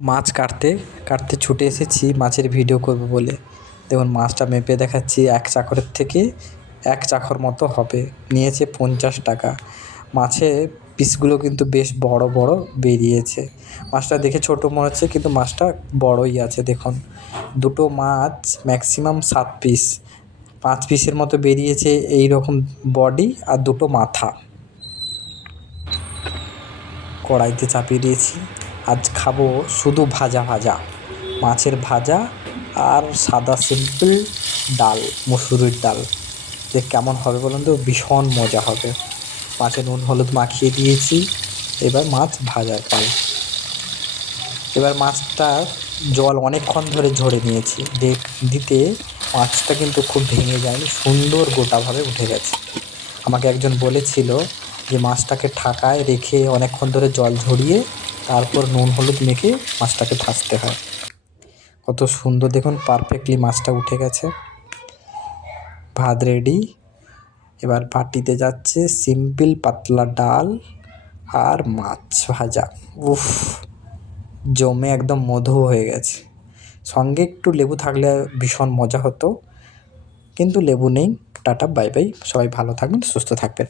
মাছ কাটতে কাটতে ছুটে এসেছি মাছের ভিডিও করব বলে। দেখুন মাছটা মেপে দেখাচ্ছি, এক চাকরের থেকে 1 চাকর মতো হবে। নিয়েছে 50 টাকা। মাছের পিসগুলো কিন্তু বেশ বড় বড় বেরিয়েছে। মাছটা দেখে ছোট মনে হচ্ছে কিন্তু মাছটা বড়ই আছে দেখুন। দুটো মাছ ম্যাক্সিমাম 7 পিস, 5 পিসের মতো বেরিয়েছে এই রকম বডি আর দুটো মাথা। কড়াইতে চাপিয়ে দিয়েছি। আজ খাবো শুধু ভাজা ভাজা, মাছের ভাজা আর সাদা সিম্পল ডাল, মুসুরির ডাল। যে কেমন হবে বলুন তো, ভীষণ মজা হবে। মাছে নুন হলুদ মাখিয়ে দিয়েছি, এবার মাছ ভাজার পাল। এবার মাছটার জল অনেকক্ষণ ধরে ঝরে নিয়েছি, দিতে মাছটা কিন্তু খুব ভেঙে যায়নি, সুন্দর গোটাভাবে উঠে গেছে। আমাকে একজন বলেছিল যে মাছটাকে ঢাকায় রেখে অনেকক্ষণ ধরে জল ঝরিয়ে তারপর নুন হলুদ মেখে মাছটাকে ভাজতে হয়। কত সুন্দর দেখুন, পারফেক্টলি মাছটা উঠে গেছে। ভাত রেডি। এবার বাটিতে যাচ্ছে সিম্পল পাতলা ডাল আর মাছ ভাজা। উফ, জমে একদম মধু হয়ে গেছে। সঙ্গে একটু লেবু থাকলে ভীষণ মজা হতো, কিন্তু লেবু নেই। Tata, bye bye. সবাই ভালো থাকবেন, সুস্থ থাকবেন।